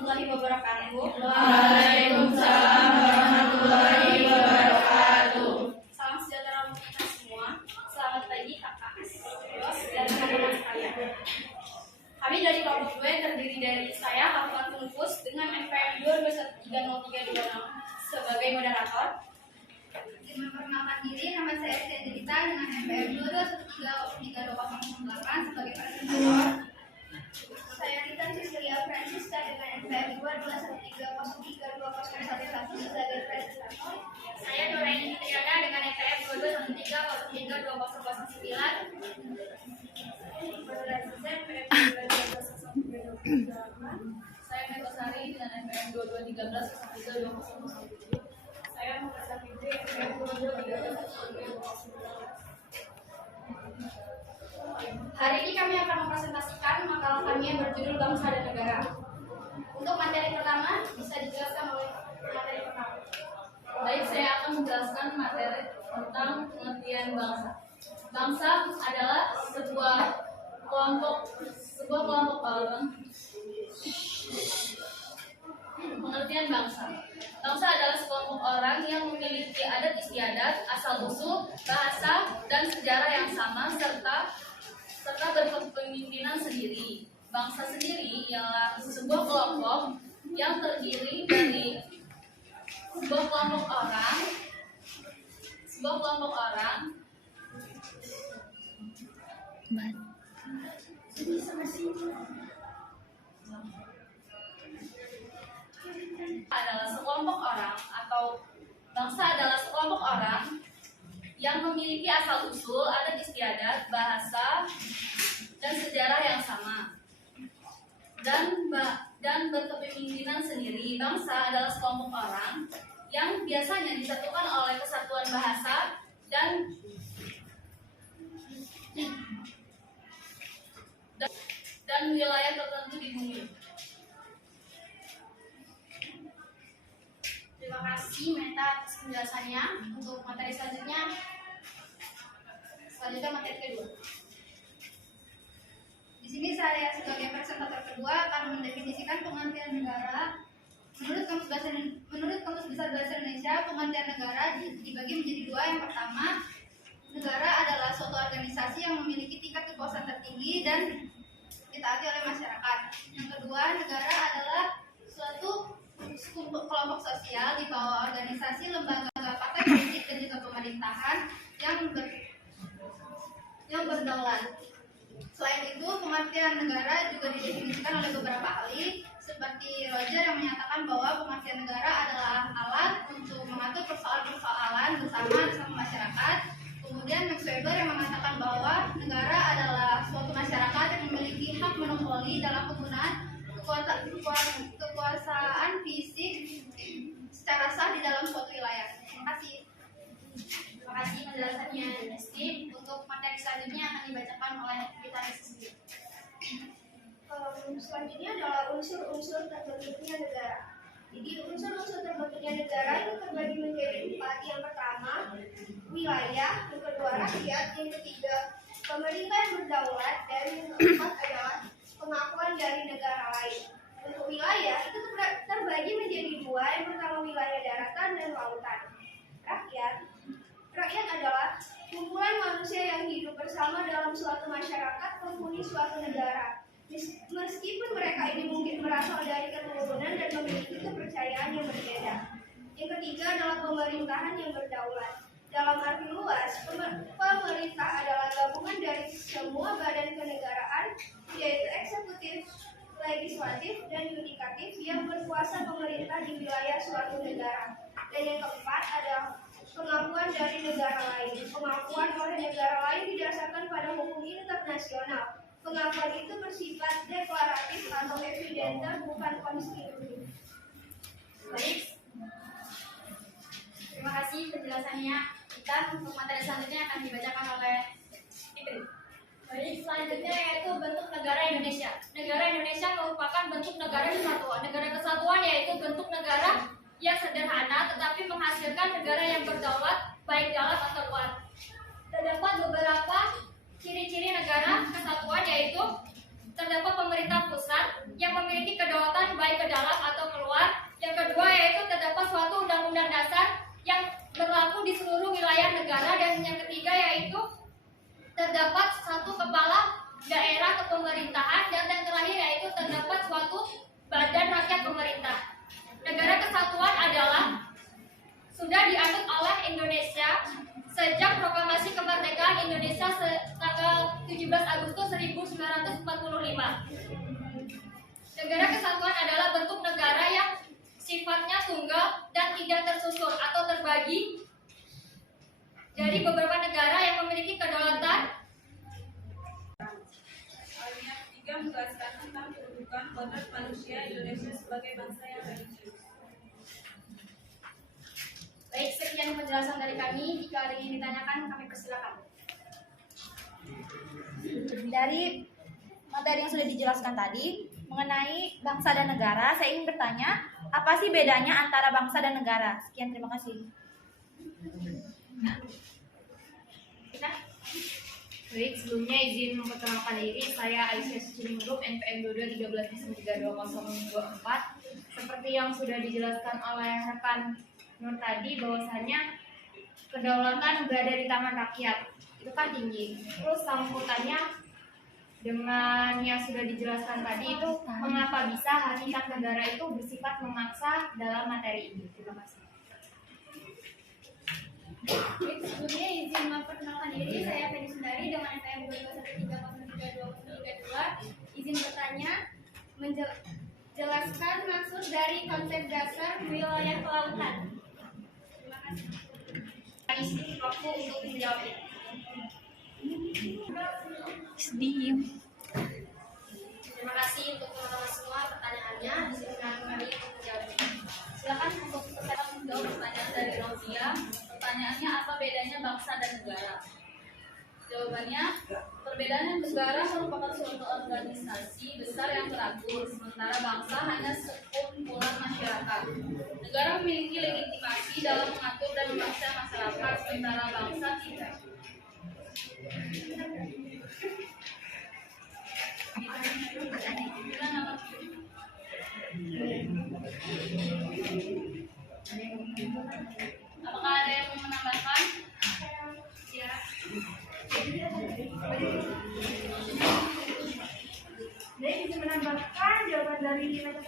warahmatullahi wabarakatuh. Waalaikumsalam warahmatullahi wabarakatuh. Salam sejahtera untuk kita semua. Selamat pagi kakak, bos, dan teman-teman sekalian. Kami dari kelompok 2 yang terdiri dari saya, Hafilat Nufus, dengan NPM 2213036 sebagai moderator. Izin memperkenalkan diri, nama saya Estetika dengan NPM 2213038 sebagai presentator. Saya Rita Cecilia Francisca dengan NPM 22130320111 sebagai presentator. Saya Nuraini Triana dengan NPM 22130320111. Saya Metosari dengan NPM 2213 Saya Muhammad Fitri, NPM 2213. Hari ini kami akan mempresentasikan makalah kami yang berjudul Bangsa dan Negara. Untuk materi pertama, bisa dijelaskan oleh materi pertama. Baik, saya akan menjelaskan materi tentang pengertian bangsa. Bangsa adalah sebuah kelompok orang. Pengertian bangsa. Bangsa adalah sekelompok orang yang memiliki adat istiadat, asal-usul, bahasa, dan sejarah yang sama serta berkepemimpinan sendiri. Bangsa sendiri ialah sebuah kelompok yang terdiri dari sebuah kelompok orang adalah sekelompok orang atau bangsa adalah sekelompok orang yang memiliki asal-usul, adat istiadat, bahasa, dan sejarah yang sama dan berkepemimpinan sendiri. Bangsa adalah sekelompok orang yang biasanya disatukan oleh kesatuan bahasa dan wilayah tertentu di bumi. Terima kasih Meta atas penjelasannya. Untuk materi selanjutnya materi kedua. Di sini saya sebagai presentator kedua akan mendefinisikan pengertian negara. Menurut Kamus Besar Bahasa Indonesia, pengertian negara dibagi menjadi dua. Yang pertama, negara adalah suatu organisasi yang memiliki tingkat kekuasaan tertinggi dan ditaati oleh masyarakat. Yang kedua, negara adalah suatu kelompok sosial di bawah organisasi, lembaga, partai politik, dan juga pemerintahan yang berdaulat. Selain itu, pengertian negara juga didefinisikan oleh beberapa ahli, seperti Roger yang menyatakan bahwa pengertian negara adalah alat untuk mengatur persoalan-persoalan bersama masyarakat. Kemudian Max Weber yang mengatakan bahwa negara adalah suatu masyarakat yang memiliki hak monopoli dalam penggunaan kekuasaan fisik secara sah di dalam suatu wilayah. Terima kasih. Terima kasih penjelasannya Esti. Untuk materi selanjutnya akan dibacakan oleh kita sendiri. Selanjutnya adalah unsur-unsur terbentuknya negara. Jadi unsur-unsur terbentuknya negara itu terbagi menjadi 4. Yang pertama, wilayah. Yang kedua, rakyat. Yang ketiga, pemerintah yang berdaulat. Dan yang keempat adalah pengakuan dari negara lain. Untuk wilayah itu terbagi menjadi 2. Yang pertama, wilayah daratan dan lautan. Rakyat adalah kumpulan manusia yang hidup bersama dalam suatu masyarakat penghuni suatu negara. Meskipun mereka ini mungkin berasal dari keturunan dan memiliki kepercayaan yang berbeda. Yang ketiga adalah pemerintahan yang berdaulat. Dalam arti luas, pemerintah adalah gabungan dari semua badan kenegaraan, yaitu eksekutif, legislatif, dan yudikatif yang berkuasa pemerintah di wilayah suatu negara. Dan yang keempat adalah pengakuan dari negara lain. Pengakuan oleh negara lain didasarkan pada hukum internasional. Pengakuan itu bersifat deklaratif atau evidenter, bukan konstitusi. Baik. Terima kasih penjelasannya. Kita untuk materi selanjutnya akan dibacakan oleh Fitri. Baik, selanjutnya yaitu bentuk negara Indonesia. Negara Indonesia merupakan bentuk negara kesatuan. Negara kesatuan yaitu bentuk negara yang sederhana tetapi menghasilkan negara yang berdaulat baik dalam atau luar. Terdapat beberapa ciri-ciri negara kesatuan yaitu terdapat pemerintah pusat yang memiliki kedaulatan baik ke dalam atau keluar. Yang kedua yaitu terdapat suatu undang-undang dasar yang berlaku di seluruh wilayah negara. Dan yang ketiga yaitu terdapat satu kepala daerah kepemerintahan. Dan yang terakhir yaitu terdapat suatu badan rakyat pemerintah. Negara kesatuan adalah sudah dianut oleh Indonesia sejak proklamasi kemerdekaan Indonesia tanggal 17 Agustus 1945. Negara kesatuan adalah bentuk negara yang sifatnya tunggal dan tidak tersusun atau terbagi dari beberapa negara yang memiliki kedaulatan. Alinea 3 menjelaskan tentang kedudukan kodrat manusia Indonesia sebagai bangsa yang religius. Baik, sekian penjelasan dari kami. Jika ada yang ditanyakan, kami persilakan. Dari materi yang sudah dijelaskan tadi mengenai bangsa dan negara, saya ingin bertanya, apa sih bedanya antara bangsa dan negara? Sekian, terima kasih. Baik, sebelumnya izin memperkenalkan diri, saya Aisyah Suciningrup, NPM 2213-32024. Seperti yang sudah dijelaskan oleh rekan Nur tadi, bahwasanya kedaulatan berada di tangan rakyat, itu kan tinggi. Terus sangkutannya dengan yang sudah dijelaskan tadi itu, mengapa bisa hakikat negara itu bersifat memaksa dalam materi ini? Terima kasih. Sebelumnya izin memperkenalkan diri, saya Feni Sundari dengan NPM 213-32032. Izin bertanya, menjelaskan maksud dari konsep dasar wilayah kelautan. Terima kasih. Isi waktu untuk menjawab ini. Terima kasih untuk teman-teman semua pertanyaannya. Silakan kami untuk menjawabnya. Silakan untuk menjawab pertanyaan dari Rosia. Pertanyaannya, apa bedanya bangsa dan negara? Jawabannya, perbedaan negara merupakan suatu organisasi besar yang teratur, sementara bangsa hanya sekumpulan masyarakat. Negara memiliki legitimasi dalam mengatur dan memaksa masyarakat, sementara bangsa tidak. Apakah ada yang mau menambahkan? Ya. Jadi bisa menambahkan jawaban dari mereka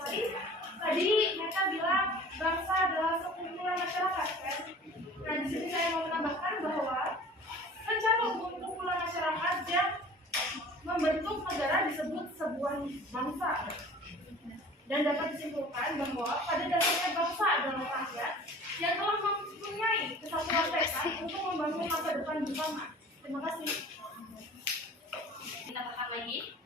tadi mereka bilang bangsa adalah sekumpulan masyarakat kan? Nah di sini saya mau menambahkan bahwa tercakup kumpulan masyarakat yang membentuk negara disebut sebuah bangsa. Dan dapat disimpulkan bahwa pada dasarnya bangsa adalah rakyat yang telah mempunyai kesatuan tekad untuk membangun masa depan bersama. Terima kasih. Kita bahas lagi.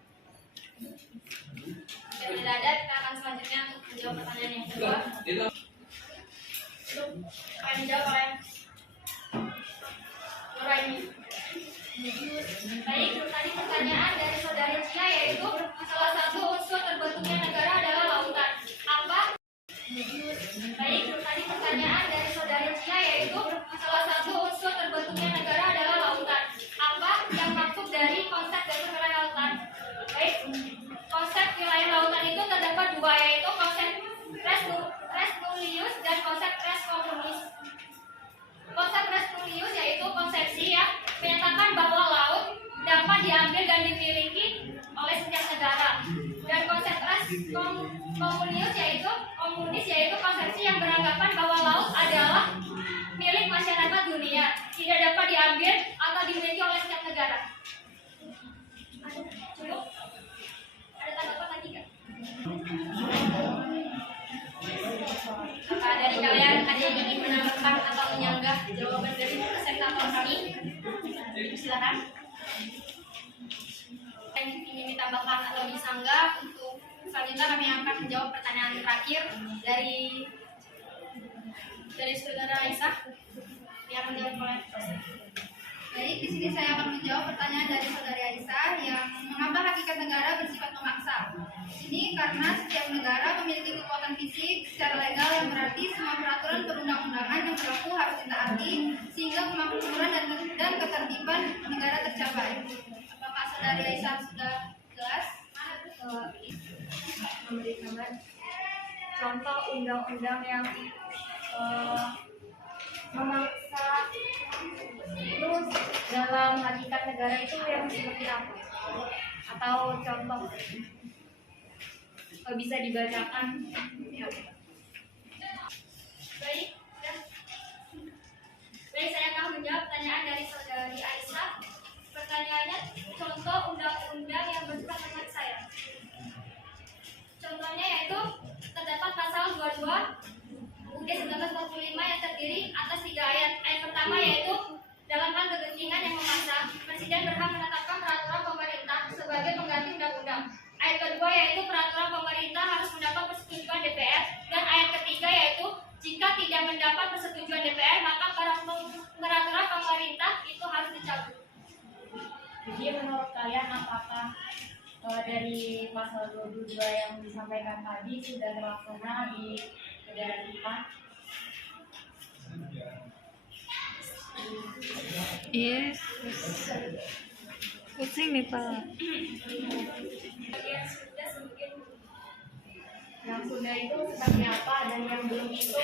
Jika tidak ada, kita akan selanjutnya untuk menjawab pertanyaan yang kedua. Akan dijawab oleh Nuraini. Baik, tadi pertanyaan dari saudara Cia yaitu salah satu unsur terbentuknya negara adalah lautan. Apa? Baik, tadi pertanyaan dari saudara Cia yaitu salah satu unsur terbentuknya negara adalah lautan. Apa yang maksud dari konsep dasar wilayah lautan? Baik, konsep wilayah lautan itu terdapat dua, yaitu konsep res nullius dan konsep res communis. Konsep res nullius yaitu konsepsi yang menyatakan bahwa laut dapat diambil dan dimiliki oleh setiap negara. Dan konsep res komunis yaitu konsepsi yang beranggapan bahwa laut adalah milik masyarakat dunia, tidak dapat diambil atau dimiliki oleh setiap negara. Cukup? Ada tanggapan lagi nggak? Apakah dari kalian ada yang ingin menambahkan atau menyanggah jawaban dari presentator kami? Silakan. Yang ingin ditambahkan atau disanggah, untuk selanjutnya kami akan menjawab pertanyaan terakhir dari saudara Aisyah yang menjawab oleh dosen. Baik, di sini saya akan menjawab pertanyaan dari saudari Aisyah yang mengapa hakikat negara bersifat memaksa. Ini karena setiap negara memiliki kekuatan fisik secara legal yang berarti semua peraturan perundang-undangan yang berlaku harus ditaati sehingga kemakmuran dan ketertiban negara tercapai. Apakah saudari Aisyah sudah jelas? Memberi gambar. contoh undang-undang yang memaksa. Terus dalam hakikat negara itu yang seperti apa? Atau contoh bisa dibacakan? Baik, baik, saya akan menjawab pertanyaan dari saudari Aisyah. Pertanyaannya, contoh undang-undang yang bersifat dengan saya. Contohnya yaitu terdapat pasal 22 UUD 1945 yang terdiri atas 3 ayat. Ayat pertama yaitu dalam hal kegentingan yang memaksa, Presiden berhak menetapkan peraturan pemerintah sebagai pengganti undang-undang. Ayat kedua yaitu peraturan pemerintah harus mendapat persetujuan DPR, dan ayat ketiga yaitu jika tidak mendapat persetujuan DPR maka peraturan pemerintah itu harus dicabut. Jadi menurut kalian apakah dari pasal 22 yang disampaikan tadi sudah terlaksana di negara kita? Yes. Pusing nih Pak. Yang sudah itu seperti apa dan yang belum itu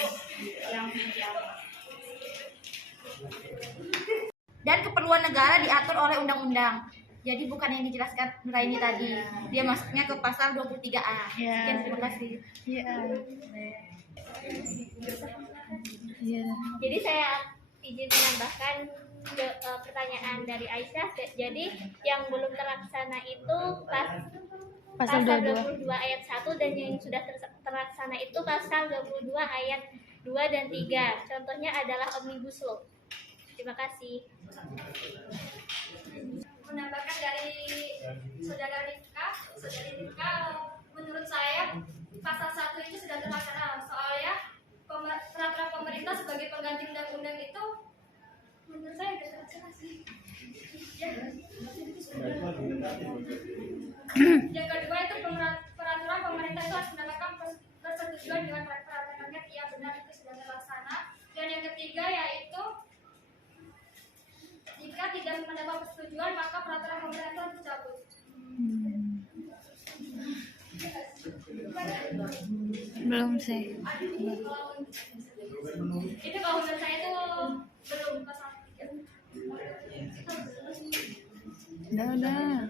yang seperti apa? Dan keperluan negara diatur oleh undang-undang. Jadi bukan yang dijelaskan Nuraini tadi. Dia masuknya ke pasal 23A. Sekian, terima kasih. Jadi saya izin menambahkan pertanyaan dari Aisyah. Jadi yang belum terlaksana itu pasal 22 ayat 1, dan yang sudah terlaksana itu pasal 22 ayat 2 dan 3. Contohnya adalah Omnibus Law. Terima kasih. Menambahkan dari saudari Rifka, menurut saya pasal 1 itu sudah terlaksana. Soalnya peraturan pemerintah sebagai pengganti undang-undang itu menurut saya sudah terlaksana sih. Yang kedua itu peraturan pemerintah itu harus mendapatkan persetujuan dengan peraturan rakyat. Iya, benar, itu sudah terlaksana. Dan yang ketiga yaitu jika tidak mendapat persetujuan maka peraturan pemerintah dicabut. Belum sih. Itu kalau menurut saya itu belum pasal 3. Udah.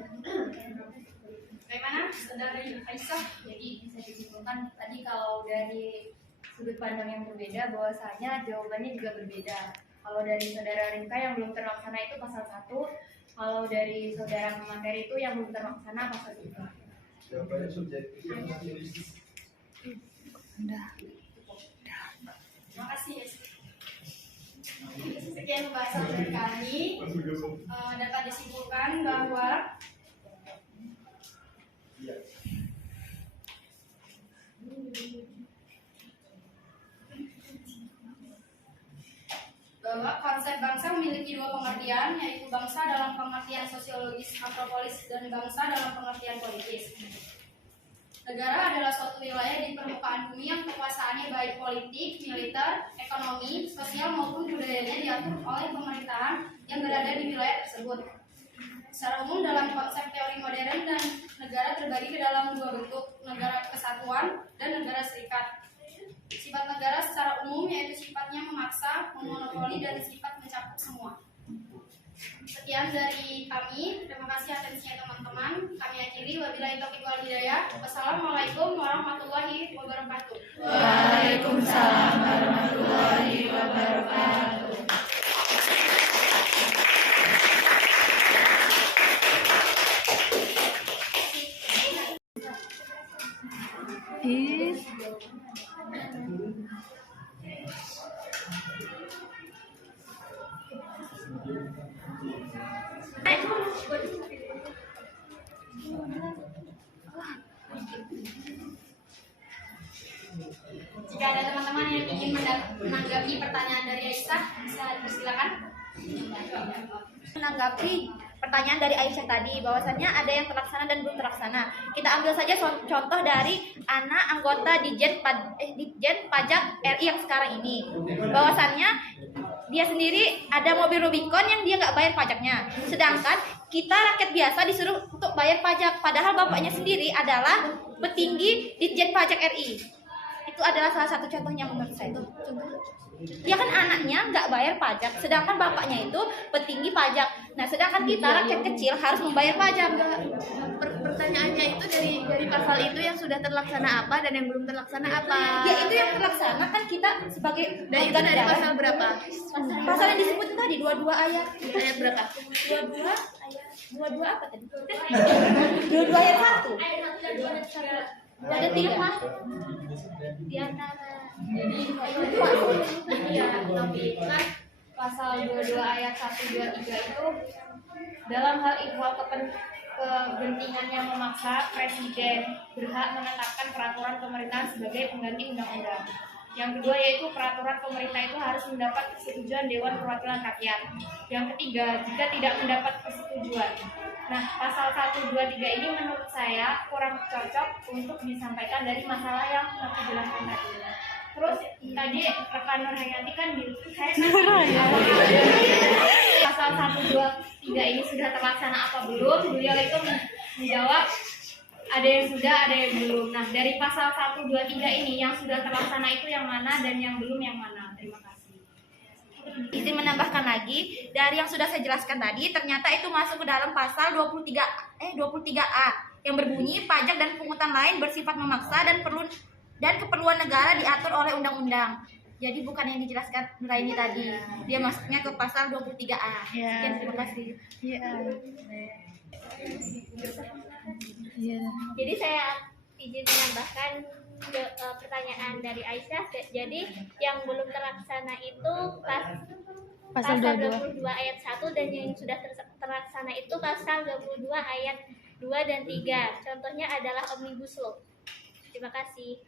Bagaimana saudari Aisyah? Jadi bisa disimpulkan tadi kalau dari sudut pandang yang berbeda bahwasanya jawabannya juga berbeda. Kalau dari saudara Rinka yang belum terlaksana itu pasal 1, kalau dari saudara pemateri itu yang belum terlaksana pasal 3. Jawabannya subjektif. Udah. Terima kasih. Sekian pembahasan dari kami. Dapat disimpulkan bahwa konsep bangsa memiliki 2 pengertian, yaitu bangsa dalam pengertian sosiologis antropolis dan bangsa dalam pengertian politis. Negara adalah suatu wilayah di permukaan bumi yang kekuasaannya baik politik, militer, ekonomi, sosial maupun budayanya diatur oleh pemerintahan yang berada di wilayah tersebut. Secara umum dalam konsep teori modern dan negara terbagi ke dalam 2 bentuk, negara kesatuan dan negara serikat. Sifat negara secara umum yaitu sifatnya memaksa, memonopoli, dan sifat mencakup semua. Sekian dari kami. Terima kasih atensinya teman-teman. Kami akhiri. Wabillahi taufiq wal hidayah. Wassalamualaikum warahmatullahi wabarakatuh. Waalaikumsalam warahmatullahi wabarakatuh. Jika ada teman-teman yang ingin menanggapi pertanyaan dari Aisyah, bisa dipersilakan. Menanggapi pertanyaan dari Aisyah tadi, bahwasannya ada yang terlaksana dan belum terlaksana. Kita ambil saja contoh dari anak anggota Ditjen Pajak RI yang sekarang ini. Bahwasannya dia sendiri ada mobil Rubicon yang dia nggak bayar pajaknya. Sedangkan kita rakyat biasa disuruh untuk bayar pajak. Padahal bapaknya sendiri adalah petinggi Ditjen Pajak RI. Itu adalah salah satu contohnya menurut saya. Itu contoh. Ya kan anaknya nggak bayar pajak, sedangkan bapaknya itu petinggi pajak. Nah, sedangkan kita rakyat kecil harus membayar pajak. Pertanyaannya itu dari pasal itu yang sudah terlaksana apa dan yang belum terlaksana apa? Ya itu yang terlaksana kan kita sebagai Dan itu warga dari negara. pasal berapa? Pasal yang disebut tadi 22 ayat. Ayat berapa? 22 ayat 22 apa tadi? 22 ayat 1. Ayat 1 dan 2 dan 3. Ada 3. Di antara Iya, tapi kan pasal 22 ayat 1, 2, 3 itu dalam hal ihwal kepentingan yang memaksa, presiden berhak menetapkan peraturan pemerintah sebagai pengganti undang-undang. Yang kedua yaitu peraturan pemerintah itu harus mendapat persetujuan Dewan Perwakilan Rakyat. Yang ketiga, jika tidak mendapat persetujuan. Nah, pasal 1, 2, 3 ini menurut saya kurang cocok untuk disampaikan dari masalah yang aku jelaskan tadi. Terus tadi rekan Nur Hayati kan pasal 1, 2, 3 ini sudah terlaksana apa belum? Beliau itu menjawab ada yang sudah, ada yang belum. Nah, dari pasal 1, 2, 3 ini yang sudah terlaksana itu yang mana dan yang belum yang mana? Terima kasih. Izin menambahkan lagi, dari yang sudah saya jelaskan tadi, ternyata itu masuk ke dalam pasal 23A yang berbunyi pajak dan pungutan lain bersifat memaksa dan keperluan negara diatur oleh undang-undang. Jadi bukan yang dijelaskan Nuraini tadi. Dia masuknya ke pasal 23A. Sekian, terima kasih. Jadi saya izin menambahkan pertanyaan dari Aisyah. Jadi yang belum terlaksana itu pasal 22 ayat 1 dan yang sudah terlaksana itu pasal 22 ayat 2 dan 3. Contohnya adalah Omnibus Law. Terima kasih.